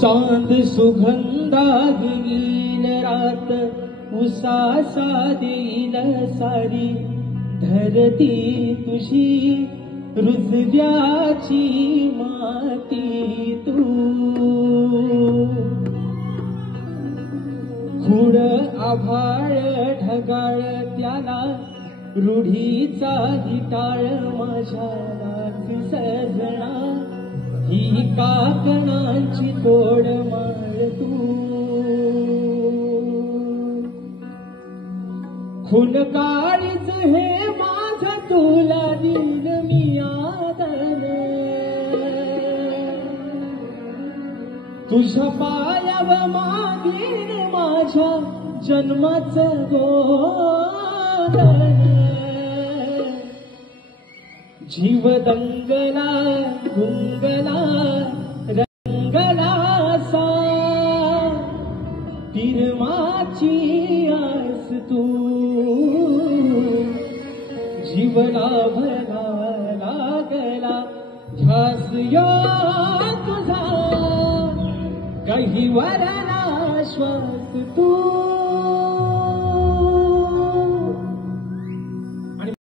चांद सुगंधा घेईल रात उसासा देईल सारी धरती तुझी रुजव्याची माती तू खुड आभाळ ढगाळ त्याला रूढीचा हिटाळ माझ्या नाच सजना ही काकणांची तोड माळ तू खून काळीच हे माझ तुला दिन मी आदन तुझ्या पायाव मागीन माझ्या जन्माचं गोदन जीव दंगला गुंगला रंगला सा तिरमाची आस तू जीवना भला लागला ध्यास यो तुझा काही वरना श्वास तू